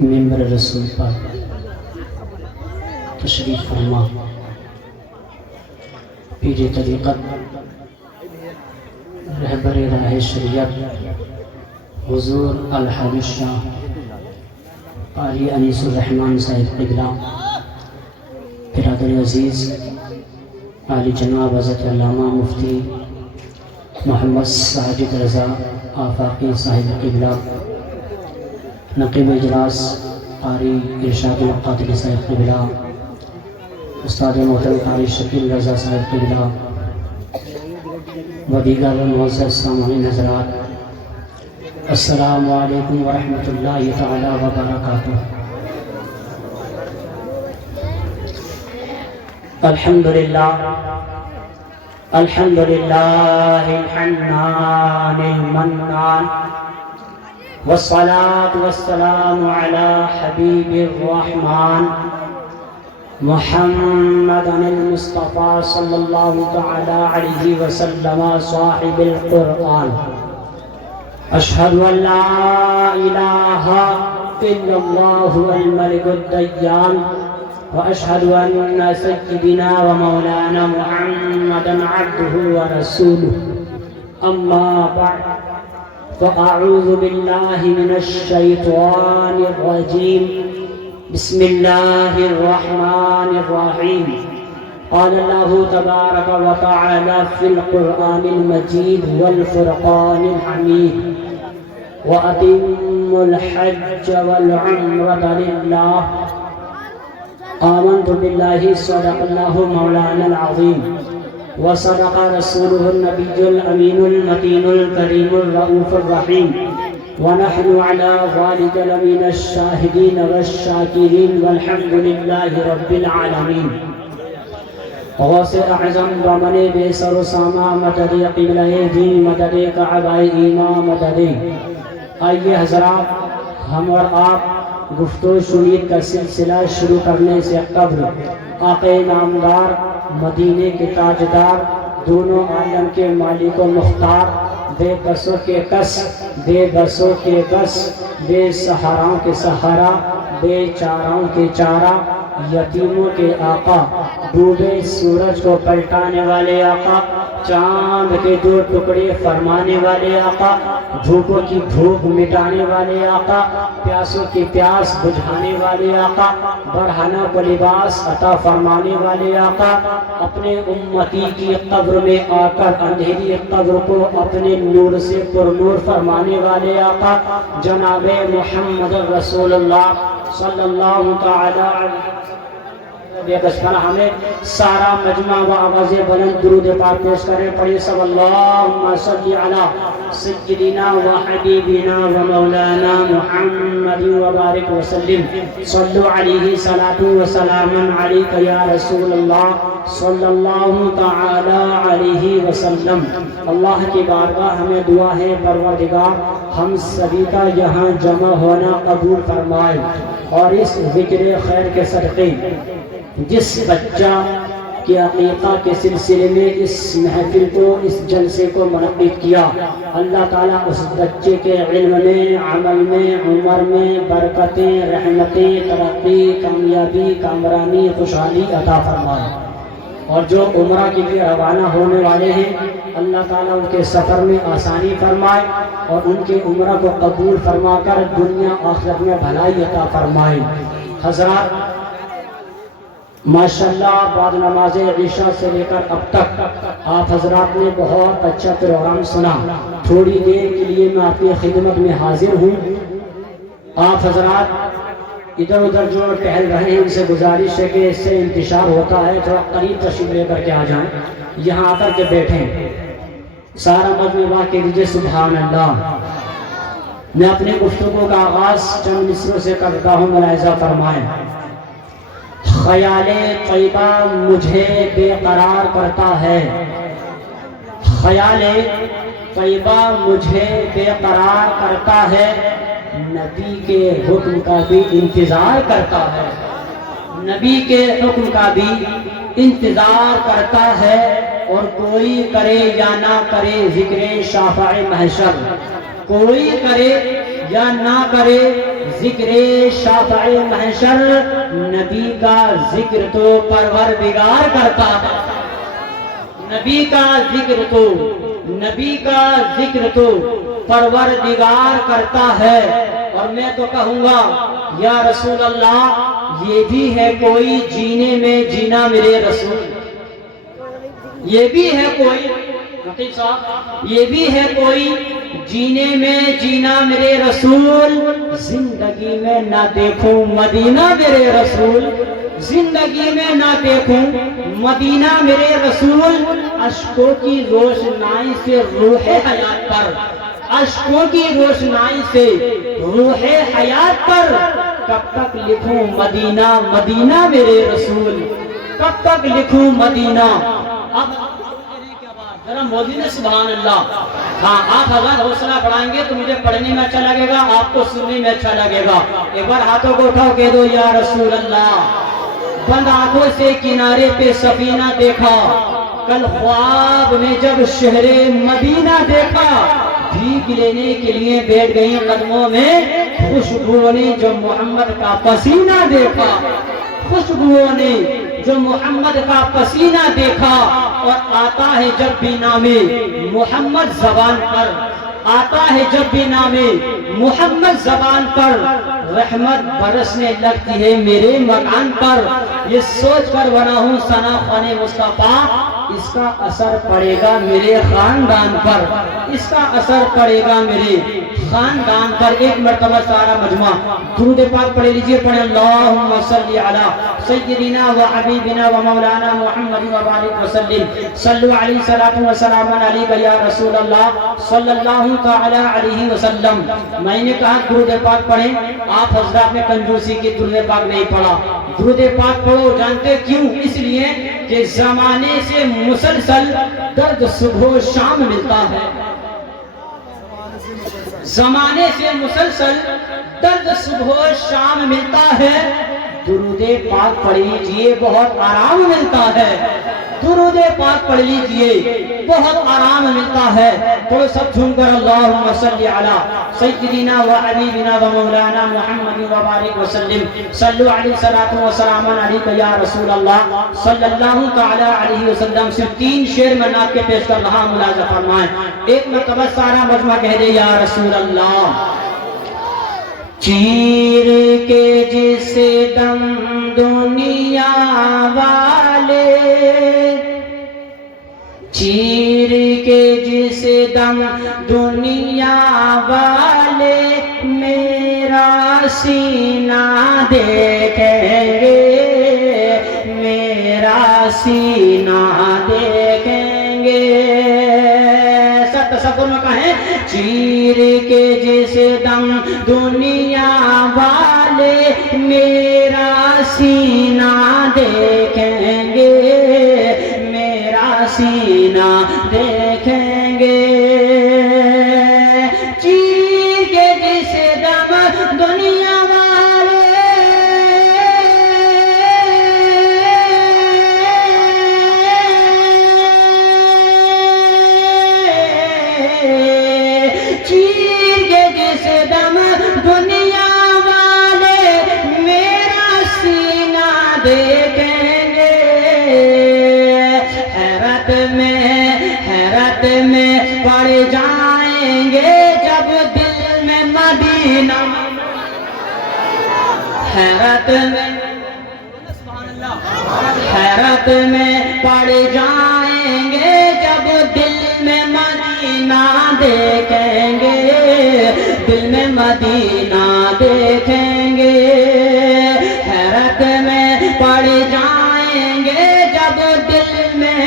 ممبر رسول پر تشریف فرما پیر طریقت رہبر راہ شریعت حضور الحاج شاہ قاری انیس الرحمن صاحب قبلہ، برادر عزیز عالی جناب حضرت علامہ مفتی محمد ساجد رضا آفاقی صاحب قبلہ، نقیب اجلاس قاری ارشاد القادری صاحب قبلہ، استاد محترم قاری شکیل رضا صاحب قبلہ و دیگر معزز سامعین حضرات، السلام علیکم ورحمۃ اللہ تعالی وبرکاتہ۔ الحمدللہ الحنان المنان والصلاة والسلام على حبیب الرحمن محمد المصطفى صلی اللہ تعالی علیہ وسلم صاحب القرآن۔ اشہد ان لا الہ الا اللہ الملک الدیان واشہد ان سیدنا ومولانا محمدا عبدہ ورسولہ، اما بعد فاعوذ باللہ من الشیطان الرجیم، بسم اللہ الرحمن الرحیم۔ قال اللہ تبارک وتعالی فی القرآن المجید والفرقان الحمید، وَأَتِمُّوا الْحَجَّ وَالْعُمْرَةَ لِلَّهِ آمنت باللہ صدق اللہ مولانا العظیم وصدق رسولہ النبی الامین المتین الکریم الرؤوف الرحیم، ونحن على ذلك لمن الشاہدین والشاکرین والحمد للہ رب العالمین۔ غوث اعظم بمن بے سر و سامہ مدد قبلہ دین، مدد کعبہ ایمان، مدد۔ آئیے حضرات، ہم اور آپ گفتگو شنید کا سلسلہ شروع کرنے سے قبل آقا نامدار، مدینے کے تاجدار، دونوں عالم کے مالک و مختار، بے بسوں کے کس، بے بسوں کے بس، بے سہاراؤں کے سہارا، بے چاراؤں کے چارہ، یتیموں کے آقا، ڈوبے سورج کو پلٹانے والے آقا، چاند کے دو ٹکڑے فرمانے والے آقا، بھوکوں کی بھوک مٹانے والے آقا، پیاسوں کی پیاس بجھانے والے آقا، برہنہ کو لباس عطا فرمانے والے آقا، اپنے امتی کی قبر میں آ کر اندھیری قبر کو اپنے نور سے پر نور فرمانے والے آقا، جناب محمد رسول اللہ صلی اللہ تعالی علیہ وسلم۔ ہمیں سارا مجمع و آواز بلند درود پاک پیش کریں، پڑھیں سب اللہم صلی علی سیدنا و حبیبنا و مولانا محمد و بارک وسلم، صلو علیہ صلاۃ و سلام علیک یا رسول اللہ صلی اللہ تعالی علیہ وسلم۔ اللہ کی بارگاہ ہمیں دعا ہے پروردگار ہم سبھی کا یہاں جمع ہونا قبول فرمائے، اور اس ذکر خیر کے صدقے جس بچہ کے عقیقہ کے سلسلے میں اس محفل کو، اس جلسے کو منعقد کیا، اللہ تعالیٰ اس بچے کے علم میں، عمل میں، عمر میں برکتیں، رحمتیں، ترقی، کامیابی، کامرانی، خوشحالی عطا فرمائے، اور جو عمرہ کے لیے روانہ ہونے والے ہیں اللہ تعالیٰ ان کے سفر میں آسانی فرمائے، اور ان کے عمرہ کو قبول فرما کر دنیا آخرت میں بھلائی عطا فرمائے۔ حضرات ماشاءاللہ بعد نماز عشاء سے لے کر اب تک آپ حضرات نے بہت اچھا پروگرام سنا۔ تھوڑی دیر کے لیے میں آپ کی خدمت میں حاضر ہوں۔ آپ حضرات ادھر ادھر جو ٹہل رہے ہیں ان سے گزارش ہے کہ اس سے انتشار ہوتا ہے، تھوڑا قریب تشریف لے کر کے آ جائیں، یہاں آ کر کے بیٹھیں، سارا مجمع کے لیجیے سبحان اللہ۔ میں اپنے گفتگو کا آغاز چند مصروں سے کرتا ہوں، ملاحظہ فرمائیں۔ خیال طیبہ مجھے بے قرار کرتا ہے، خیال طیبہ مجھے بے قرار کرتا ہے، نبی کے حکم کا بھی انتظار کرتا ہے، نبی کے حکم کا بھی انتظار کرتا ہے، اور کوئی کرے یا نہ کرے ذکر شافع محشر، کوئی کرے یا نہ کرے ذکر شافع محشر، نبی کا ذکر تو پروردگار کرتا ہے، نبی کا ذکر تو پروردگار کرتا ہے۔ اور میں تو کہوں گا یا رسول اللہ، یہ بھی ہے کوئی جینے میں جینا میرے رسول، یہ بھی ہے کوئی نقیب صاحب، یہ بھی ہے کوئی جینے میں جینا میرے رسول، زندگی میں نہ دیکھوں مدینہ میرے رسول، زندگی میں نہ دیکھوں مدینہ میرے رسول، اشکوں کی روشنائی سے روح حیات پر، اشکوں کی روشنائی سے روح حیات پر، کب تک لکھوں مدینہ مدینہ میرے رسول، کب تک لکھوں مدینہ۔ اب ذرا مودی نے سبحان اللہ، ہاں آپ حضرات حوصلہ بڑھائیں گے تو مجھے پڑھنے میں اچھا لگے گا، آپ کو سننے میں اچھا لگے گا۔ ایک بار ہاتھوں کو اٹھاؤ، کہہ دو یا رسول اللہ۔ بند آنکھوں سے کنارے پہ سفینہ دیکھا، کل خواب میں جب شہر مدینہ دیکھا، بھیگ لینے کے لیے بیٹھ گئی قدموں میں خوشبوؤں نے جو محمد کا پسینہ دیکھا، خوشبوؤں نے جو محمد کا پسینہ دیکھا۔ اور آتا ہے جب بھی نام محمد زبان پر، آتا ہے جب بھی نام محمد زبان پر، رحمت برسنے لگتی ہے میرے مکان پر۔ یہ سوچ کر بنا ہوں ثنا خوان مصطفیٰ، اس کا اثر پڑے گا میرے خاندان پر، اس کا اثر پڑے گا میرے خاندان پر۔ ایک مرتبہ سارا مجمع درود پاک پڑھ لیجئے، پڑھیں اللہم صلی علی سیدنا و حبیبنا و مولانا محمد و بارک وسلم، صلو علیہ الصلوۃ والسلام علیک یا رسول اللہ صلی اللہ تعالی علیہ وسلم۔ میں نے کہا درود پاک پڑھیں، آپ حضرات نے کنجوسی کی درود پاک نہیں پڑھا۔ درود پاک پڑھو، جانتے کیوں؟ اس لیے کہ زمانے سے مسلسل درد صبح و شام ملتا ہے، زمانے سے مسلسل درد صبح و شام ملتا ہے۔ درود پاک پڑھ لیجئے، بہت آرام ملتا ہے، درود پاک پڑھ لیجئے، بہت آرام ملتا ہے۔ تو سب جھوم کر اللہم صلی علی سیدنا و حبیبنا و مولانا محمد و بارک وسلم، صلو علیہ الصلوۃ والسلام علیک یا رسول اللہ صلی اللہ تعالی علیہ وسلم۔ صرف 3 شعر میں نعت کے پیش کر رہا، ملاحظہ فرمائیں۔ ایک مرتبہ سارا مجمع کہہ دے یا رسول اللہ۔ چیر کے جس دم دنیا والے، چیر کے جس دم دنیا والے میرا سینہ دیکھیں گے، میرا سینہ دیکھیں گے۔ سب تصور میں کہیں، چیر کے جس دم دنیا والے میرا سینہ دیکھیں گے، میرا سینہ دیکھیں گے۔ چیر کے جس دم دنیا والے، چیر کے جس دم دنیا والے میرا سینہ دیکھیں گے۔ حیرت میں پڑ جائیں گے جب دل میں مدینہ، حیرت میں پڑ جائیں گے جب دل میں مدینہ دیکھیں گے، دل میں مدینہ دیکھیں گے۔ حیرت میں پڑ جائیں گے جب دل میں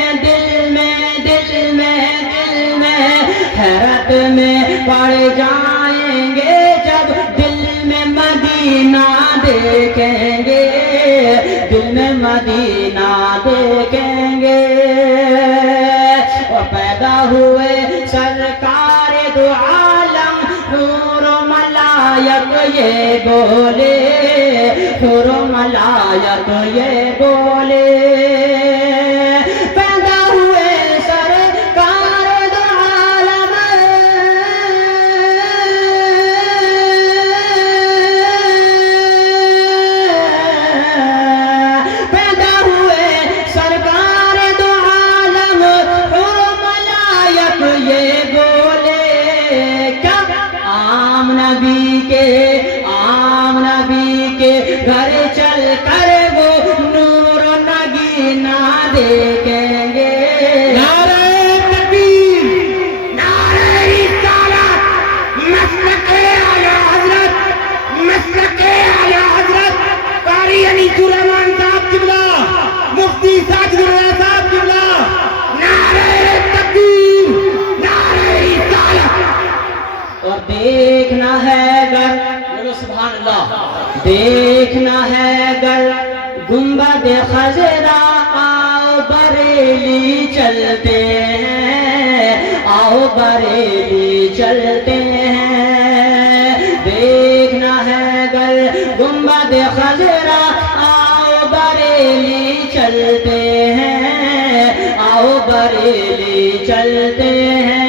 حیرت میں پڑ جائیں گے جب دل میں مدینہ دیکھیں گے، دل میں مدینہ دیکھیں گے۔ اور پیدا ہوئے سرکار دو عالم، نور و ملائک یہ بولے، نور و ملائک یہ بولے۔ نبی کے گھر چل کر وہ نور و نگینا دیکھیں گے. نعرہ تکبیر، نعرہ رسالت، مسلک اعلیٰ حضرت، مسلک اعلیٰ حضرت قاری انیس الرحمان صاحب قبلہ، مفتی ساجد الرحمان صاحب قبلہ. نعرہ تکبیر، نعرہ رسالت. اور دیکھنا ہے گر، بولو سبحان اللہ، دیکھنا ہے گر گنبد خضرا، آؤ بریلی چلتے ہیں، آؤ بریلی چلتے ہیں. دیکھنا ہے گر گنبد خضرا، آؤ بریلی چلتے ہیں، آؤ بریلی چلتے ہیں.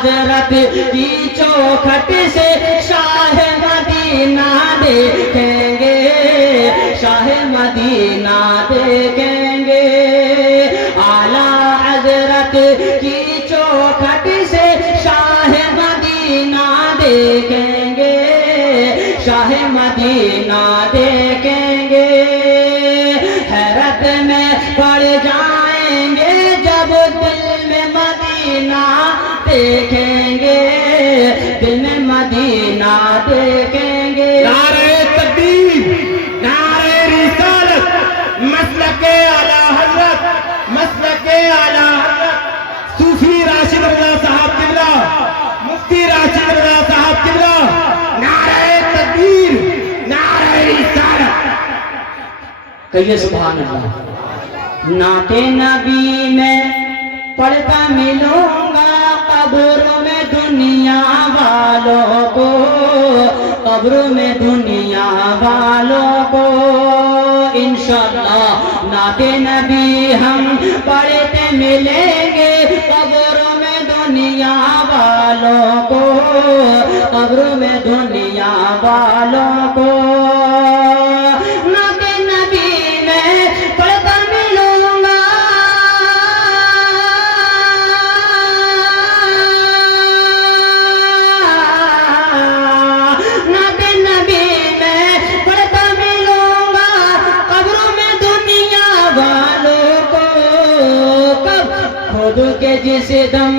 حضرت کی چوکھٹ سے شاہ مدینہ دیکھیں گے، شاہ مدینہ دیکھیں گے. اعلیٰ حضرت کی چوکھٹ سے شاہ مدینہ دیکھیں گے، شاہ مدینہ دیکھیں گے. حیرت میں پڑ جائیں گے جب دل میں مدینہ دیکھیں گے، دل میں مدینہ دیکھیں گے. نعرہ تکبیر، نعرہ رسالت، مسلک اعلیٰ حضرت، مسلک اعلیٰ حضرت صوفی راشد رضا صاحب قبلہ، مفتی راشد رضا صاحب قبلہ. نعرہ تکبیر، نعرہ رسالت. کہیے سبحان اللہ. نعت نبی میں پڑھتا ملوں گا قبر میں دنیا والوں کو، قبر میں دنیا والوں کو. انشاءاللہ نعت نبی ہم پڑھتے ملیں گے قبر میں دنیا والوں کو، قبر میں دنیا والوں کو. نعت نبی میں پڑھتا ملوں گا، نعت نبی میں پڑھتا ملوں گا قبر میں دنیا والوں کو. کب خود کے جس دم،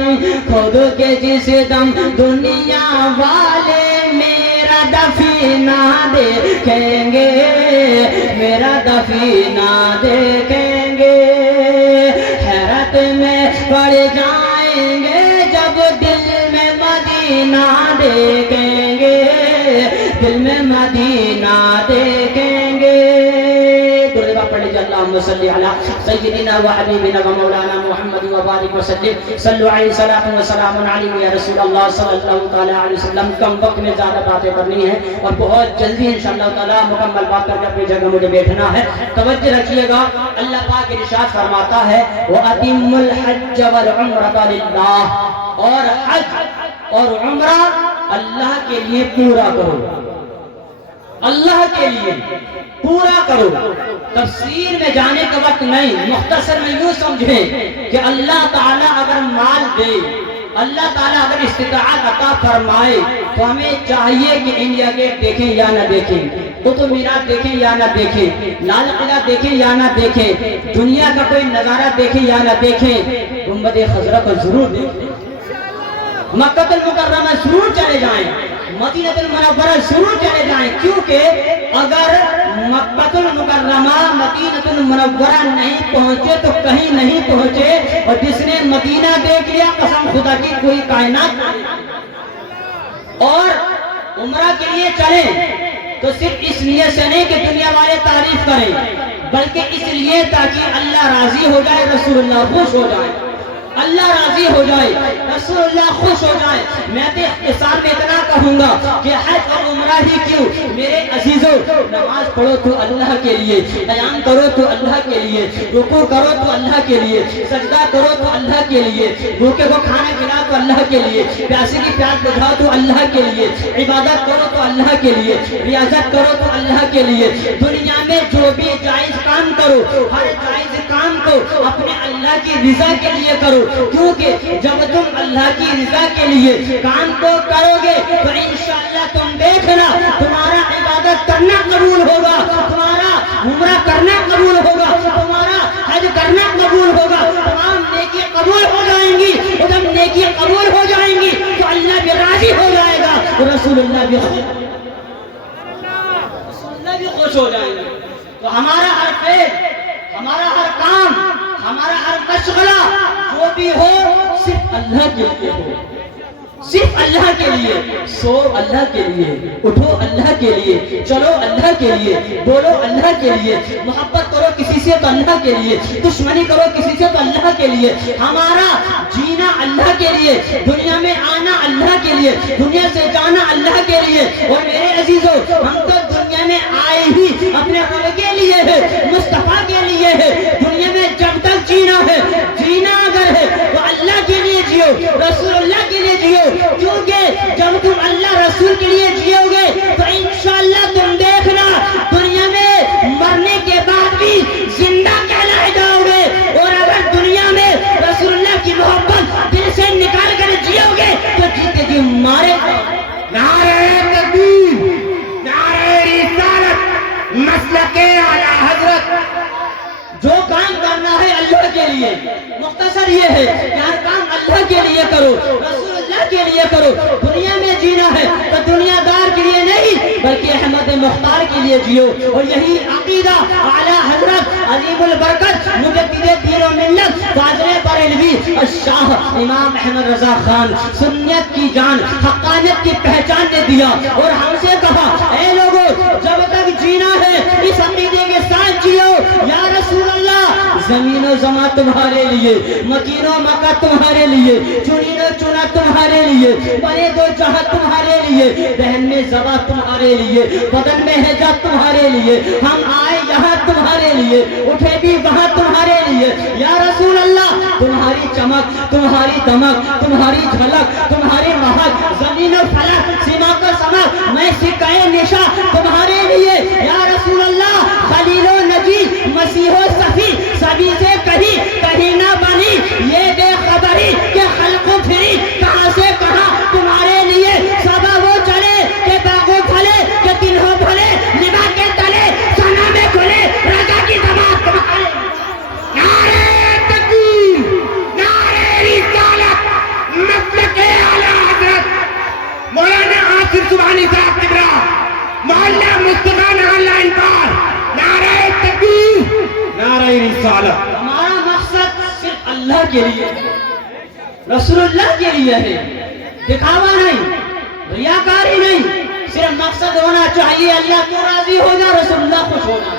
خود کے جس دم دنیا والے میرا دفینہ دیکھیں گے، میرا دفینہ دیکھیں گے. حیرت میں پڑ جائیں گے جب دل میں مدینہ دیکھیں گے، دل میں مدینہ دیکھیں گے. درود پڑھ لیجیے اللہم صلی علی سیدنا و حبیبنا و مولانا محمد و بارک وسلم. صلوا علیہ صلاۃ و سلام علیہ یا رسول اللہ صلی اللہ تعالی علیہ وسلم. کم وقت میں زیادہ باتیں کرنی ہیں اور بہت جلدی انشاءاللہ تعالی مکمل بات کر کے اپنی جگہ مجھے بیٹھنا ہے. توجہ رکھیے گا، اللہ پاک ارشاد فرماتا ہے وَأَتِمُّ الْحَجَّ وَالْعُمْرَةَ لِلَّهِ، اور حج اور عمرہ اللہ کے لیے پورا کرو، اللہ کے لیے پورا کرو. تفسیر میں جانے کا وقت نہیں، مختصر میں یوں سمجھیں کہ اللہ تعالیٰ اگر مال دے، اللہ تعالیٰ اگر استطاعت عطا فرمائے تو ہمیں چاہیے کہ انڈیا گیٹ دیکھیں یا نہ دیکھیں، قطب مینار دیکھیں یا نہ دیکھیں، لال قلعہ دیکھیں یا نہ دیکھیں، دنیا کا کوئی نظارہ دیکھیں یا نہ دیکھیں، گنبد خضرا کو ضرور دیکھیں، مکہ المکرمہ ضرور چلے جائیں، مدینہ المنورہ ضرور چلے جائیں. کیونکہ اگر مکہ المکرمہ مدینہ المنورہ نہیں پہنچے تو کہیں نہیں پہنچے، اور جس نے مدینہ دیکھ لیا قسم خدا کی کوئی کائنات نہیں. اور عمرہ کے لیے چلیں تو صرف اس لیے سے نہیں کہ دنیا والے تعریف کریں، بلکہ اس لیے تاکہ اللہ راضی ہو جائے، رسول اللہ خوش ہو جائے، اللہ راضی ہو جائے، رسول اللہ خوش ہو جائے. میں تو اختصار میں اتنا کہوں گا کہ حج اور عمرہ ہی کیوں، میرے عزیزوں نماز پڑھو تو اللہ کے لیے، قیام کرو تو اللہ کے لیے، رکوع کرو تو اللہ کے لیے، سجدہ کرو تو اللہ کے لیے، بھوکے کو کھانا کھلاؤ تو اللہ کے لیے، پیاسے کی پیاس بجھاؤ تو اللہ کے لیے، عبادت کرو تو اللہ کے لیے، ریاضت کرو تو اللہ کے لیے۔ دنیا میں جو بھی جائز کام کرو، ہر جائز کام کو اپنے اللہ کی رضا کے لیے کرو، کیونکہ جب تم اللہ کی رضا کے لیے کام کو کرو گے تو انشاءاللہ تم دیکھنا تمہارا عبادت کرنا قبول ہوگا، تمہارا عمرہ کرنا قبول ہوگا، تمہارا حج کرنا قبول ہوگا، تمام نیکی قبول ہو جائیں گی۔ جب نیکی قبول ہو جائیں گی تو اللہ بھی راضی ہو جائے گا، رسول اللہ بھی خوش ہو جائیں گے۔ تو ہمارا ہر فعل، ہمارا ہر کام، ہمارا ہر مشغلہ جو بھی ہو صرف اللہ کے لیے ہو، صرف اللہ کے لیے۔ سو اللہ کے لیے، اٹھو اللہ کے لیے، چلو اللہ کے لیے، بولو اللہ کے لیے، محبت کرو کسی سے تو اللہ کے لیے، دشمنی کرو کسی سے تو اللہ کے لیے۔ ہمارا جینا اللہ کے لیے، دنیا میں آنا اللہ کے لیے، دنیا سے جانا اللہ کے لیے۔ اور میرے عزیزوں ہم تو دنیا میں آئے ہی اپنے رب کے لیے ہے، مصطفیٰ کے لیے ہے۔ دنیا میں جب تک جینا ہے، جینا اگر ہے تو اللہ کے لیے جیو، رسول اللہ کے لیے جیو، کیونکہ جب تم اللہ رسول کے لیے جیو گے تو انشاءاللہ تم دیکھنا دنیا میں مرنے کے بعد بھی زندہ کہلائے جاؤ گے۔ اور اگر دنیا میں رسول اللہ کی محبت دل سے نکال کر جیو گے تو جیتے جی مارے۔ نعرہ تکبیر، نعرہ رسالت، مسلک اعلی حضرت۔ جو کام کرنا ہے اللہ کے لیے، مختصر یہ ہے کہ ہر کام اللہ کے لیے کرو، رسول اللہ کے لیے کرو۔ دنیا میں جینا ہے تو دنیا دار کے لیے نہیں بلکہ احمد مختار کے لیے جیو۔ اور یہی عقیدہ اعلی حضرت عظیم البرکت مجدد دین و ملت فاضل بریلوی الشاہ امام احمد رضا خان سنیت کی جان، حقانیت کی پہچان نے دیا اور ہم سے کہا اے لوگو جب تک جینا ہے اس عقیدے کے ساتھ جیو۔ یا رسول اللہ زمین و زمان تمہارے لیے، مکین و مکہ تمہارے لیے، چنین و چنا تمہارے لیے، بنے دو جہاں تمہارے لیے، بہن میں زبا تمہارے لیے، بدن میں ہجا تمہارے لیے، ہم آئے یہاں تمہارے لیے، اٹھے بھی وہاں تمہارے لیے۔ یا رسول اللہ تمہاری چمک، تمہاری دمک، تمہاری جھلک، تمہاری مہک، زمین و فلک، سما کا سمک، میں سکائے نشا تمہارے لیے۔ یا رسول اللہ خلیل و نجی، مسیح و صفی، سبھی سے کہیں نہ بنی یہ بے خبری کہ خلق و پھری کہاں سے کہاں تمہارے لیے۔ سبا وہ چلے کہ باغوں پھلے کہ دنوں بھلے، نبا کے تلے سنا میں کھلے رجا کی جماعت تمہارے۔ نعرہ تکبیر، نعرہ رسالت، مسلک اعلی حضرت مولانا آصف سبحانی صاحب کبرا، محلہ مصطفیٰ نگر لائن پار۔ نعرہ تکبیر، نعرہ رسالت۔ ہمارا مقصد صرف اللہ کے لیے، رسول اللہ کے لیے ہے، دکھاوا نہیں، ریاکاری نہیں، صرف مقصد ہونا چاہیے اللہ کو راضی ہو جا، رسول اللہ خوش ہونا۔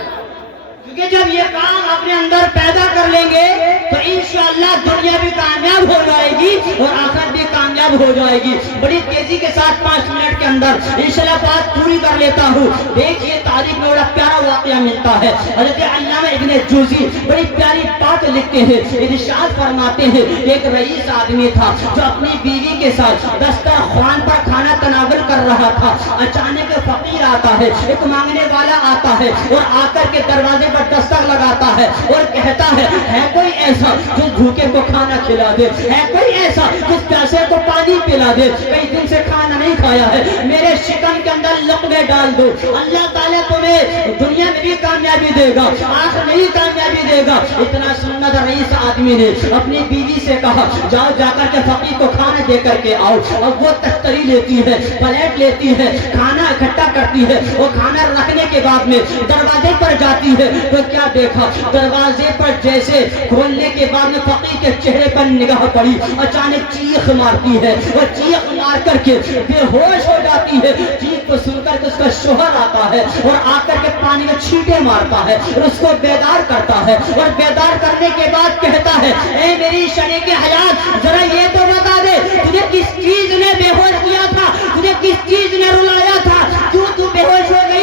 کیونکہ جب یہ کام اپنے اندر پیدا کر لیں گے تو انشاءاللہ دنیا بھی کامیاب ہو جائے گی اور آخرت بھی کامیاب ہو جائے گی۔ بڑی تیزی کے ساتھ 5 منٹ کے اندر انشاءاللہ بات پوری کر لیتا ہوں۔ دیکھیے تاریخ میں بڑا پیارا واقعہ ملتا ہے۔ حضرت علامہ ابن جوزی بڑی پیاری بات لکھتے ہیں، ارشاد فرماتے ہیں ایک رئیس آدمی تھا جو اپنی بیوی کے ساتھ دسترخوان پر کھانا تناول کر رہا تھا۔ اچانک فقیر آتا ہے، ایک مانگنے والا آتا ہے اور آ کر کے دروازے پر دستک لگاتا ہے اور کہتا ہے کوئی ایسا جو بھوکے کو کھانا کھلا دے، ہے کوئی ایسا جس پیاسے کو پانی پلا دے، کئی دن سے کھانا نہیں کھایا ہے، میرے شکم کے اندر لقمے ڈال دو، اللہ تعالیٰ تمہیں دنیا میں بھی کامیابی دے گا، آخر میں بھی کامیابی دے گا۔ اتنا سننا تھا، رئیس آدمی نے اپنی بیوی سے کہا جاؤ جا کر کے فقیر کو کھانا دے کر کے آؤ۔ اب وہ تختری لیتی ہے، پلیٹ لیتی ہے، کھانا اکٹھا کرتی ہے اور کھانا رکھنے کے بعد میں دروازے پر جاتی ہے تو کیا دیکھا، دروازے پر جیسے کھولنے کے بعد میں فقیر کے چہرے پر نگاہ پڑی، اچانک چیخ مارتی ہے اور چیخ مار کر کے بے ہوش ہو جاتی ہے۔ چیخ کو سن کر کے اس کا شوہر آتا ہے اور آ کر کے پانی میں چھینٹے مارتا ہے اور اس کو بیدار کرتا ہے اور بیدار کرنے کے بعد کہتا ہے اے میری شریک حیات ذرا یہ تو بتا دے تجھے کس چیز نے بے ہوش کیا تھا، تجھے کس چیز نے رلایا تھا، کیوں تو بے ہوش ہو گئی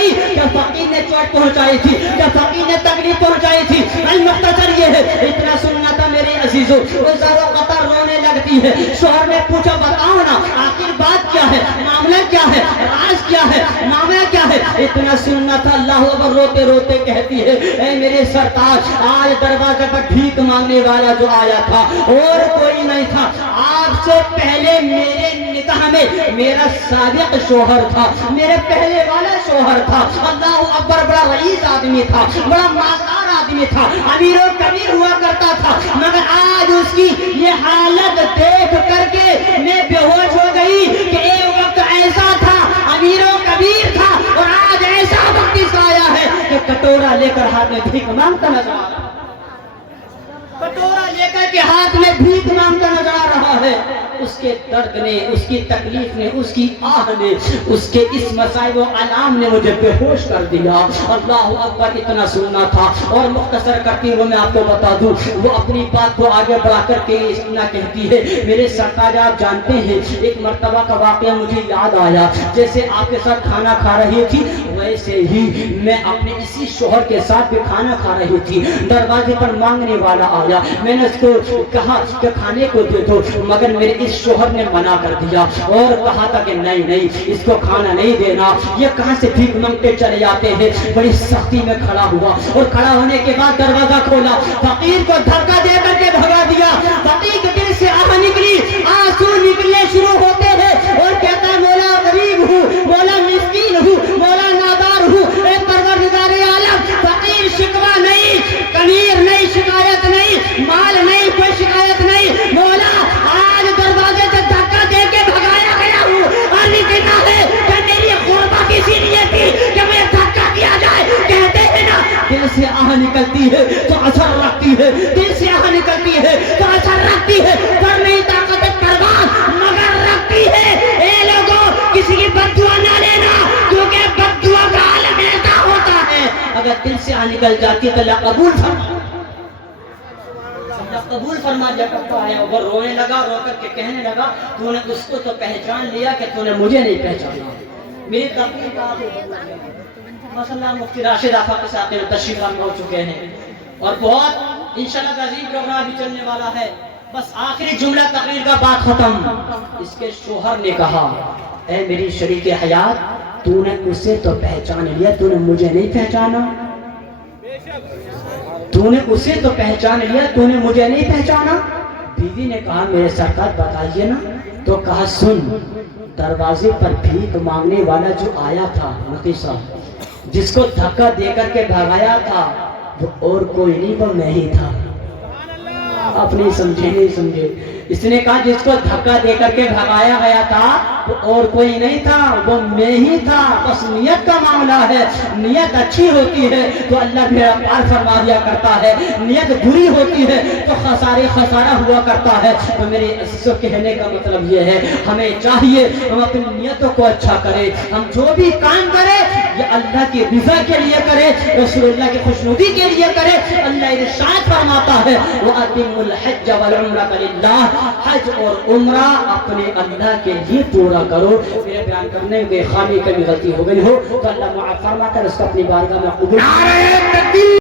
پہنچائی تھی، کیا فقیر نے تکلیف پہنچائی تھی؟ المختصر یہ ہے، اتنا سننا تھا میرے عزیزوں۔ وہ زارو قطر رونے لگتی ہے، شوہر نے پوچھا بتاؤ نا آخر بات کیا ہے، معاملہ کیا ہے، راز کیا ہے، معاملہ کیا ہے؟ اتنا سننا تھا، اللہ اکبر، روتے روتے کہتی ہے اے میرے سرتاج، آج دروازے پر بھیک مانگنے والا جو آیا تھا اور کوئی نہیں تھا، آپ سے پہلے میرے نکاح میں میرا سابق شوہر تھا، میرے پہلے والا شوہر تھا، اللہ اکبر، بڑا رئیس آدمی تھا، بڑا مالدار آدمی تھا، امیر و کبیر ہوا کرتا تھا، مگر آج اس کی یہ حالت دیکھ کر کے میں بے ہوش ہو گئی کہ ایک وقت ایسا تھا، امیر و کبیر تھا، اور آج ایسا وقت اس آیا ہے کہ کٹورا لے کر ہاتھ میں بھیک مانگتا نظر آ رہا ہے، کٹورا لے کر کے ہاتھ میں بھیک مانگتا نظر آ رہا ہے۔ اس کے درد نے، اس کی تکلیف نے، اس کی آہ نے، اس کے اس مسائب و علام نے مجھے بے ہوش کر دیا۔ اللہ اکبر، اتنا سننا تھا۔ اور مختصر کرتی ہوں میں آپ کو بتا دوں، وہ اپنی بات کو آگے بڑھا کر کے اتنا کہتی ہے، میرے سرتاج آپ جانتے ہیں ایک مرتبہ کا واقعہ مجھے یاد آیا، جیسے آپ کے ساتھ کھانا کھا رہی تھی ویسے ہی میں اپنے اسی شوہر کے ساتھ بھی کھانا کھا رہی تھی، دروازے پر مانگنے والا آیا، میں نے اس کو کہا کہ کھانے کو دے دو، مگر میرے اس شوہر نے منع کر دیا اور کہا تھا کہ نہیں نہیں، اس کو کھانا نہیں دینا، یہ کہاں سے بھیک مانگتے چلے جاتے ہیں۔ بڑی سختی میں کھڑا ہوا اور کھڑا ہونے کے بعد دروازہ کھولا، فقیر کو دھکا دے کر کے بھگا دیا، فقیر کے دل سے آہ نکلی، آنسو نکلنے شروع ہوتے ہیں اور کہتا مولا غریب ہوں، مولا مسکین ہوں، مولا نادار ہوں، اے پروردگار عالم، فقیر شکوہ نہیں، کبیر نہیں، شکایت نہیں، مال نہیں، کوئی شکایت نہیں، مولا آج دروازے سے دھکا دے کے بھگایا گیا ہوں، اور اتنا ہے کہ میری قربت اسی لیے تھی کہ مجھے دھکا دیا جائے۔ کہتے ہیں نا دل سے آہ نکلتی ہے تو اثر رکھتی ہے، دل سے آہ نکلتی ہے تو اثر رکھتی ہے، پر نہیں طاقت پروان مگر رکھتی ہے۔ اے لوگوں، کسی کی بد دعا نہ لینا، کیونکہ بد دعا کا عالم ایسا ہوتا ہے، اگر دل سے آہ نکل جاتی تو اللہ قبول فرما، اللہ قبول فرما دیا کرتا ہے۔ اور رونے لگا، رو کر کے کہنے لگا تو نے اس کو تو پہچان لیا کہ تو نے مجھے نہیں پہچانا، میری تقریر کا ماشاءاللہ مفتی راشد آفاقی صاحب نے تشریف فرما ہو چکے ہیں اور بہت انشاءاللہ عظیم پروگرام بھی چلنے والا ہے۔ بس آخری جملہ تقریر کا بات ختم۔ اس کے شوہر نے کہا اے میری شریک حیات، تو نے اسے تو پہچان لیا، تو نے مجھے نہیں پہچانا، تو نے اسے تو پہچان لیا، تو نے مجھے نہیں پہچانا۔ بیوی نے کہا میرے سرکار بتائیے نا، تو کہا سن، دروازے پر بھیک مانگنے والا جو آیا تھا مفتی صاحب، جس کو دھکا دے کر کے بھگایا تھا، وہ اور کوئی نہیں، وہ میں ہی تھا۔ آپ نہیں سمجھے، نہیں سمجھے، اس نے کہا جس کو دھکا دے کر کے بھگایا گیا تھا وہ اور کوئی نہیں تھا، وہ میں ہی تھا۔ بس نیت کا معاملہ ہے، نیت اچھی ہوتی ہے تو اللہ میرا پار فرما دیا کرتا ہے، نیت بری ہوتی ہے تو خسارہ ہوا کرتا ہے۔ تو میرے عزیزوں کہنے کا مطلب یہ ہے، ہمیں چاہیے ہم اپنی نیتوں کو اچھا کریں، ہم جو بھی کام کریں یہ اللہ کی رضا کے لیے کریں، رسول اللہ کی خوشنودی کے لیے کریں۔ اللہ ارشاد فرماتا ہے وَأَتِمُّ الْحَجَّ وَالْعُمْرَةَ لِلَّهِ، حج اور عمرہ اپنے اللہ کے لیے پورا کرو۔ میرے بیان کرنے میں خامی کمی غلطی ہو گئی ہو تو اللہ معاف فرما کر اس کو اپنی بارگاہ میں قبول